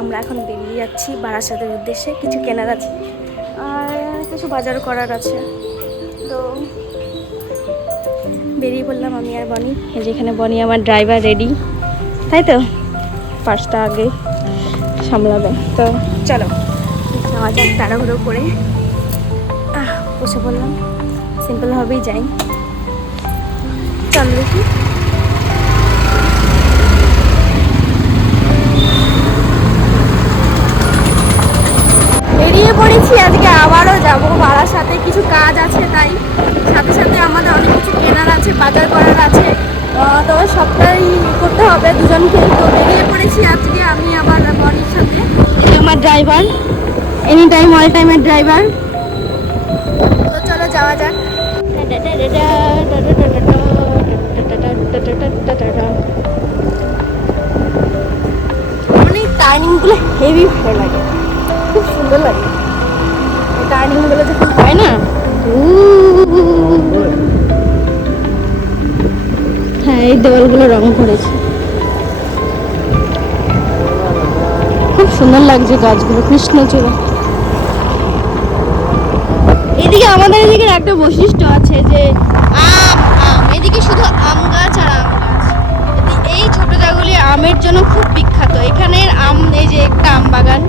আমরা এখন বেরিয়ে যাচ্ছি বারাসাতের উদ্দেশ্যে। কিছু কেনার আছে আর কিছু বাজার করার আছে, তো বেরিয়ে পড়লাম আমি আর বনি। যেখানে বনি আমার ড্রাইভার রেডি, তাই তো পাঁচটা আগে সামলাবে। তো চলো যাওয়া যাক তাড়াহুড়ো করে। বসে পড়লাম, সিম্পলভাবেই যাই। চল দেখি। বেরিয়ে পড়েছি, আজকে আবারও যাবো বারাসাতে, কিছু কাজ আছে, তাই সাথে সাথে আমাদের অনেক কিছু কেনার আছে, বাজার করার আছে, তো সবটাই করতে হবে দুজনকে। তো বেরিয়ে পড়েছি আজকে আমি আবার বনির সাথে। আমার ড্রাইভার, এনি টাইম অল টাইমের ড্রাইভার। তো চলো যাওয়া যাক। অনেক টার্নিংগুলো হেভি ভালো লাগে, খুব সুন্দর লাগে টার্নিংগুলো যখন হয় না। হ্যাঁ, এই দেওয়ালগুলো রং করেছে, খুব সুন্দর লাগছে গাছগুলো, কৃষ্ণচূড়া। এদিকে আমাদের এদিকে একটা বৈশিষ্ট্য আছে যে এদিকে শুধু আম গাছ আর আম গাছ। এই ছোট জায়গাগুলি আমের জন্য খুব বিখ্যাত। এখানের আম, এই যে একটা আম বাগান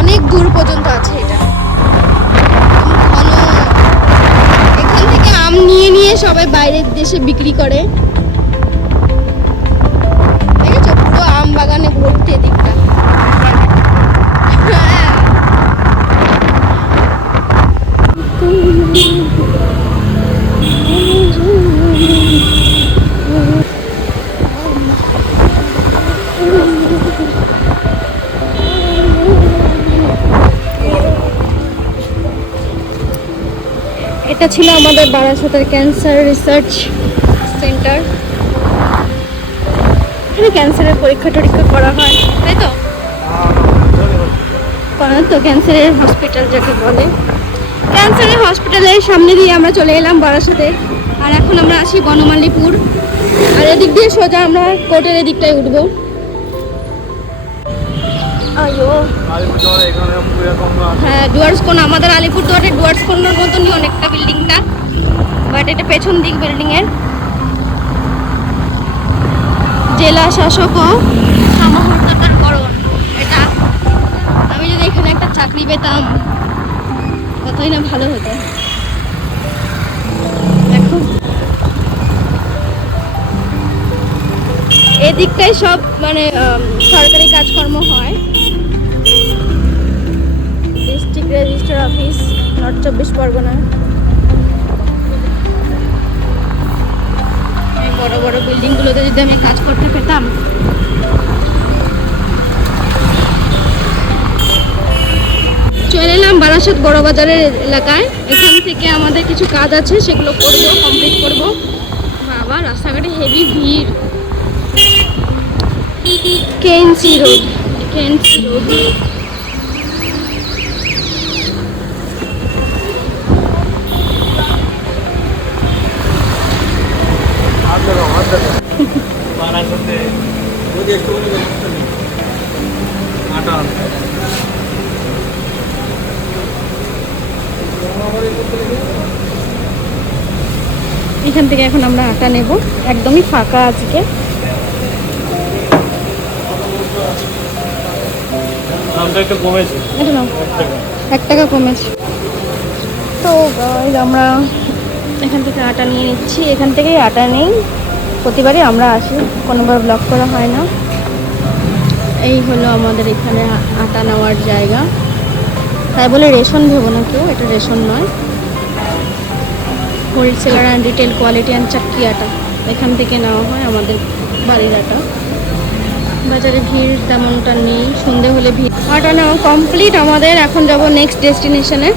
অনেক দূর পর্যন্ত আছে। এটা ঘন, এখান থেকে আম নিয়ে নিয়ে সবাই বাইরের দেশে বিক্রি করে। দেখেছো, পুরো আম বাগানে ভর্তি এদিকটা। এটা ছিল আমাদের বারাসাতের ক্যান্সার রিসার্চ সেন্টার। এখানে ক্যান্সারের পরীক্ষা টরীক্ষা করা হয়, তাই তো? তো ক্যান্সারের হসপিটাল যাকে বলে, ক্যান্সারের হসপিটালের সামনে দিয়ে আমরা চলে এলাম বারাসাতে। আর এখন আমরা আসি বনমালীপুর, আর এদিক দিয়ে সোজা আমরা কোর্টের এদিকটায় উঠবো। হ্যাঁ, ডুয়ার্স কোন, আমাদের আলিপুরদুয়ারের ডুয়ার্স কোন্নর মতনই অনেকটা বিল্ডিংটা, বাট এটা পেছন দিক বিল্ডিং এর। জেলা শাসক ও সমাহর্তার করণ এটা। আমি যদি এখানে একটা চাকরি পেতাম কতই না ভালো হতো। দেখো এদিকটাই সব মানে সরকারি কাজকর্ম হয়। District registrar office, north 24 Pargana. এই বড় বড় বিল্ডিংগুলোতে যদি আমি কাজ করতে পেতাম। চলে এলাম বারাসাত বড় বাজারের এলাকায়। এখান থেকে আমাদের কিছু কাজ আছে, সেগুলো করবো, কমপ্লিট করবো। বাবা, রাস্তাঘাটে হেভি ভিড়। KNC road, KNC road. এখান থেকে এখন আমরা আটা নেব, একদমই ফাঁকা আজকে। এক টাকা কমেছে। তো আমরা এখান থেকে আটা নিয়ে নিচ্ছি, এখান থেকেই আটা নেই, প্রতিবারই আমরা আসি, কোনোবার ব্লক করা হয় না। এই হলো আমাদের এখানে আটা নেওয়ার জায়গা, তাই বলে রেশন ভেবো না কেউ, এটা রেশন নয়। Wholesaler and retail quality and chakki atta, এখান থেকে নেওয়া হয় আমাদের বাড়ির আটা। বাজারে ভিড় তেমনটা নেই, সন্ধে হলে ভিড়। আটা নেওয়া কমপ্লিট আমাদের, এখন যাব নেক্সট ডেস্টিনেশনে।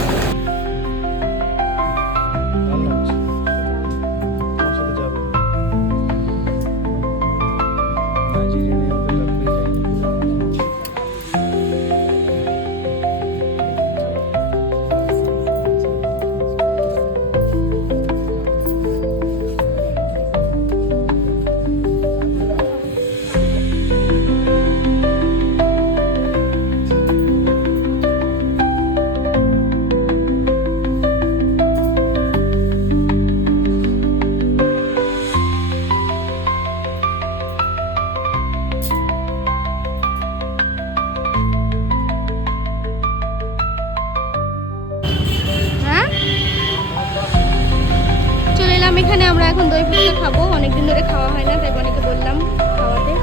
এখন দই ফুচকা খাবো, অনেকদিন ধরে খাওয়া হয় না, তাই বনিকে বললাম খাওয়াতে।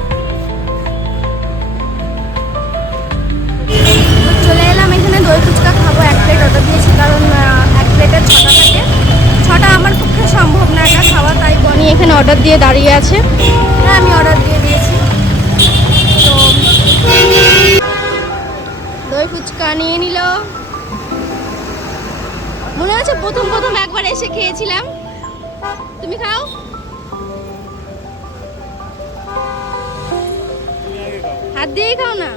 তো চলে এলাম এখানে দই ফুচকা খাবো। 1 প্লেট অর্ডার দিয়েছি, কারণ 1 প্লেটের 6টা থাকে। 6টা আমার পক্ষে সম্ভব না এটা খাওয়া, তাই বনি এখানে অর্ডার দিয়ে দাঁড়িয়ে আছে। হ্যাঁ, আমি অর্ডার দিয়ে দিয়েছি। তো দই ফুচকা নিয়ে নিল। মনে হচ্ছে প্রথম একবার এসে খেয়েছিলাম। তুমি খাও। হাত দিয়েই খাও না,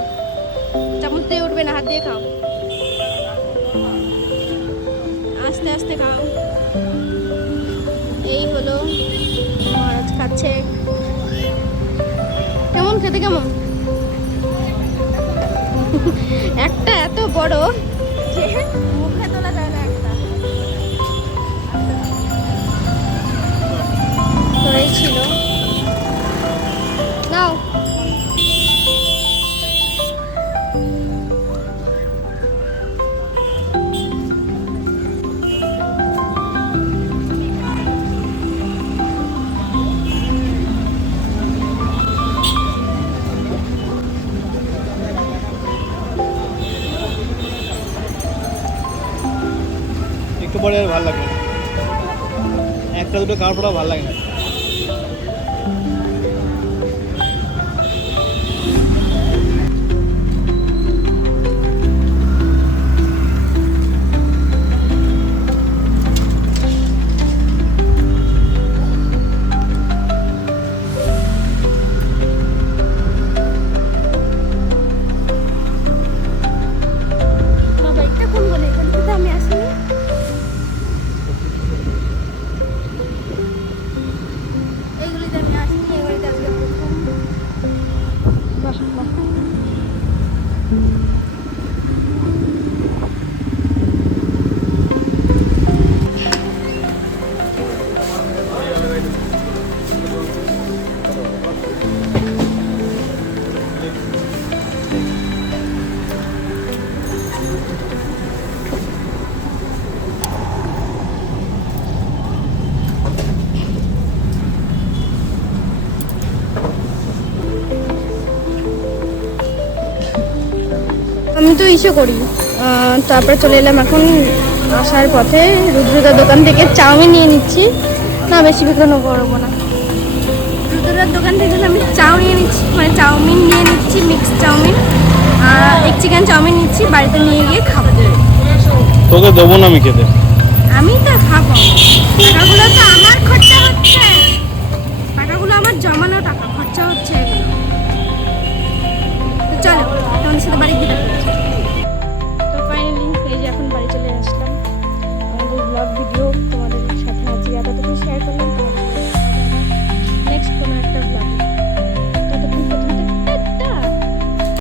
চামচ দিয়ে উঠবে না, হাত দিয়ে খাও, আস্তে আস্তে খাও। এই হলো মহারাজ খাচ্ছে। কেমন খেতে, কেমন? একটা এত বড় যে মুখে তোলা যায় না একটা। তো এই ছিল, নাও। একটু পরে আর ভালো লাগবে না, একটা দুটো খাওয়ার পর ভালো লাগে না। বাবা এটা কোন বলে, এখান থেকে আমি আসিনি। এইগুলিতে আমি আসিনি, এগুলিতে আজকে প্রথম। বাহ বাহ। আমি তো ইসে করি, তারপরে চলে এলাম এখন আসার পথে রুদ্রদার দোকান থেকে চাউমিন নিয়ে নিচ্ছি। না, বেশি বিক্রি করবো না। রুদ্রদার দোকান থেকে আমি চাউমিন নিয়ে নিচ্ছি, মিক্স চাউমিন, এক চিকেন চাউমিন নিচ্ছি, বাড়িতে নিয়ে গিয়ে খাবো। তোকে দেবো না আমি খেতে। আমি তো খাবো, টাকাগুলো তো আমার খরচা হচ্ছে, টাকাগুলো আমার জমানো টাকা খরচা হচ্ছে। তো চলো তোমাদের সাথে বাড়ি